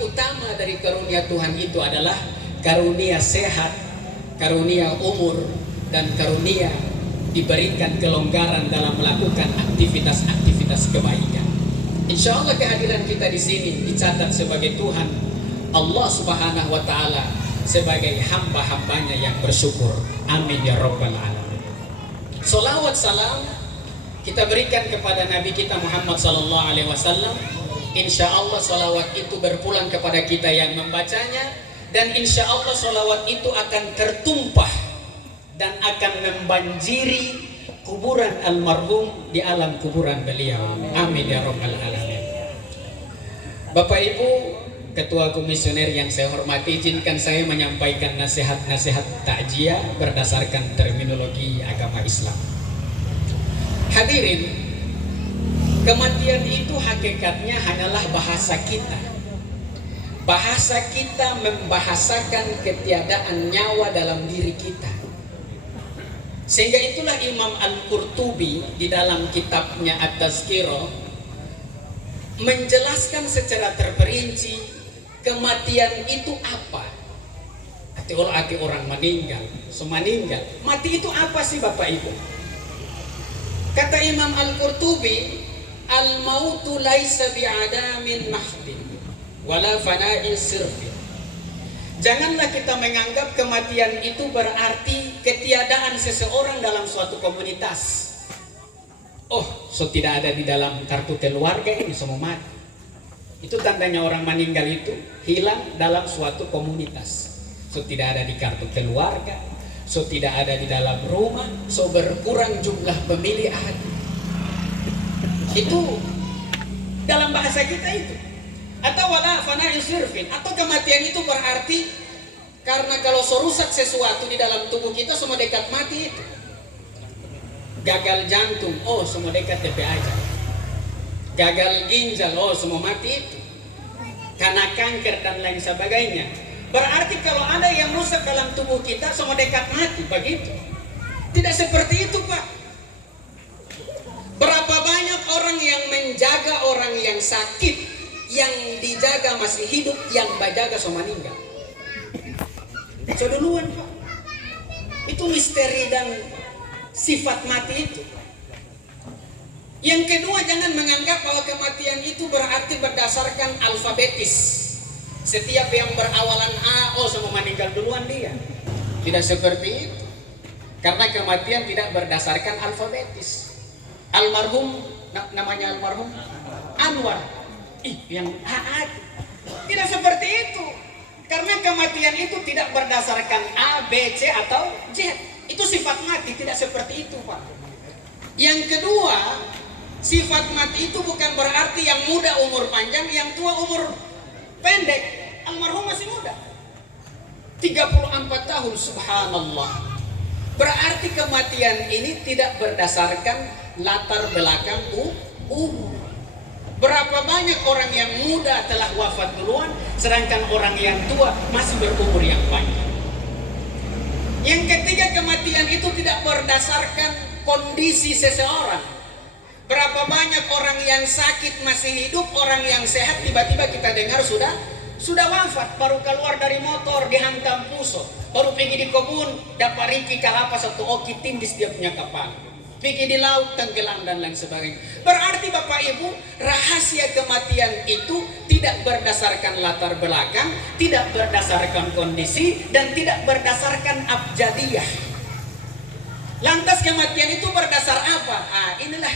utama dari karunia Tuhan itu adalah karunia sehat, karunia umur, dan karunia diberikan kelonggaran dalam melakukan aktivitas-aktivitas kebaikan. Insya Allah kehadiran kita di sini dicatat sebagai Tuhan Allah Subhanahu wa Ta'ala sebagai hamba-hambanya yang bersyukur. Amin ya Rabbal Alamin. Salawat salam kita berikan kepada Nabi kita Muhammad Sallallahu Alaihi Wasallam. Insya Allah salawat itu berpulang kepada kita yang membacanya, dan insya Allah salawat itu akan tertumpah dan akan membanjiri kuburan almarhum di alam kuburan beliau. Amin ya Rabbal Alamin. Bapak Ibu Ketua Komisioner yang saya hormati, izinkan saya menyampaikan nasihat-nasihat takziah berdasarkan terminologi agama Islam. Hadirin, kematian itu hakikatnya hanyalah bahasa kita. Bahasa kita membahasakan ketiadaan nyawa dalam diri kita. Sehingga itulah Imam Al-Qurtubi di dalam kitabnya At-Tazkirah menjelaskan secara terperinci kematian itu apa. Arti orang meninggal, semeninggal. Mati itu apa sih Bapak Ibu? Kata Imam Al-Qurtubi, al-mautu laisa bi'adamin mahdin wala fana'in sirfin. Janganlah kita menganggap kematian itu berarti ketiadaan seseorang dalam suatu komunitas. Oh, so tidak ada di dalam kartu keluarga ini semua mati. Itu tandanya orang meninggal itu hilang dalam suatu komunitas. So tidak ada di kartu keluarga, so tidak ada di dalam rumah, so berkurang jumlah pemilih ada. Itu dalam bahasa kita itu. Atau wala fana'in sirfin, atau kematian itu berarti karena kalau so rusak sesuatu di dalam tubuh kita semua dekat mati itu. Gagal jantung, oh semua dekat TP aja. Gagal ginjal, oh semua mati itu. Karena kanker dan lain sebagainya. Berarti kalau ada yang rusak dalam tubuh kita semua dekat mati, begitu. Tidak seperti itu Pak. Berapa banyak orang yang menjaga orang yang sakit, yang dijaga masih hidup, yang berjaga semua meninggal. So duluan Pak. Itu misteri dan sifat mati itu. Yang kedua, jangan menganggap bahwa kematian itu berarti berdasarkan alfabetis. Setiap yang berawalan A, oh semua meninggal duluan dia. Tidak seperti itu. Karena kematian tidak berdasarkan alfabetis. Almarhum, namanya almarhum Anwar. Yang A. Tidak seperti itu. Karena kematian itu tidak berdasarkan A, B, C atau Z. Itu sifat mati, tidak seperti itu Pak. Yang kedua, sifat mati itu bukan berarti yang muda umur panjang, yang tua umur pendek. Almarhum masih muda, 34 tahun, subhanallah. Berarti kematian ini tidak berdasarkan latar belakang umur. Berapa banyak orang yang muda telah wafat duluan, sedangkan orang yang tua masih berumur yang panjang. Yang ketiga, kematian itu tidak berdasarkan kondisi seseorang. Berapa banyak orang yang sakit masih hidup, orang yang sehat tiba-tiba kita dengar sudah wafat, baru keluar dari motor dihantam puso, baru pergi di kebun dapat riki kalapa satu oki tindis dia punya kapal, pergi di laut tenggelam dan lain sebagainya. Berarti Bapak Ibu, rahasia kematian itu tidak berdasarkan latar belakang, tidak berdasarkan kondisi, dan tidak berdasarkan abjadiyah. Lantas kematian itu berdasar apa? Inilah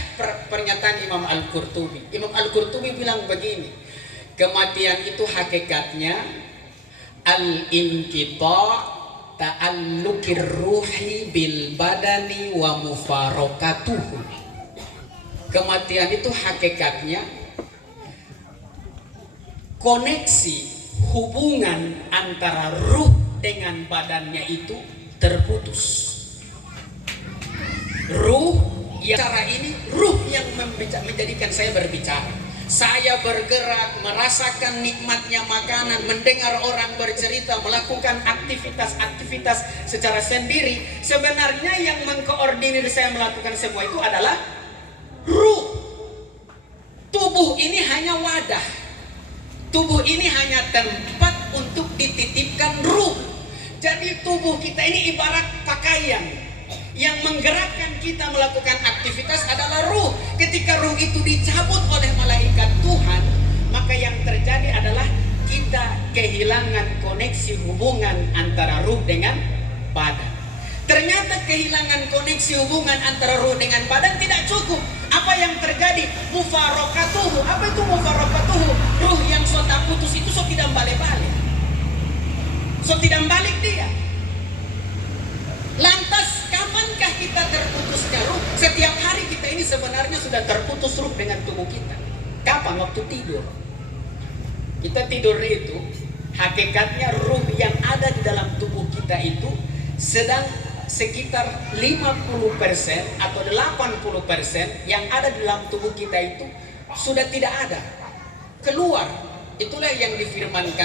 pernyataan Imam Al-Qurtubi. Imam Al-Qurtubi bilang begini, kematian itu hakikatnya al-inqita' ta'allukir ruhi bil badani wa mufarokatuhu. Kematian itu hakikatnya koneksi hubungan antara ruh dengan badannya itu terputus. Ruh, ya cara ini ruh yang menjadikan saya berbicara. Saya bergerak, merasakan nikmatnya makanan, mendengar orang bercerita, melakukan aktivitas-aktivitas secara sendiri. Sebenarnya yang mengkoordinir saya melakukan semua itu adalah ruh. Tubuh ini hanya wadah. Tubuh ini hanya tempat untuk dititipkan ruh. Jadi tubuh kita ini ibarat pakaian. Yang menggerakkan kita melakukan aktivitas adalah ruh. Ketika ruh itu dicabut oleh malaikat Tuhan, maka yang terjadi adalah kita kehilangan koneksi hubungan antara ruh dengan badan. Ternyata kehilangan koneksi hubungan antara ruh dengan badan tidak cukup. Apa yang terjadi? Mufarokatuhu. Apa itu mufarokatuhu? Ruh yang tak putus itu tidak balik-balik. Tidak balik dia. Lantas kapankah kita terputusnya ruh? Setiap hari kita ini sebenarnya sudah terputus ruh dengan tubuh kita. Kapan? Waktu tidur. Kita tidur itu hakikatnya ruh yang ada di dalam tubuh kita itu sedang sekitar 50% atau 80% yang ada di dalam tubuh kita itu sudah tidak ada. Keluar. Itulah yang difirmankan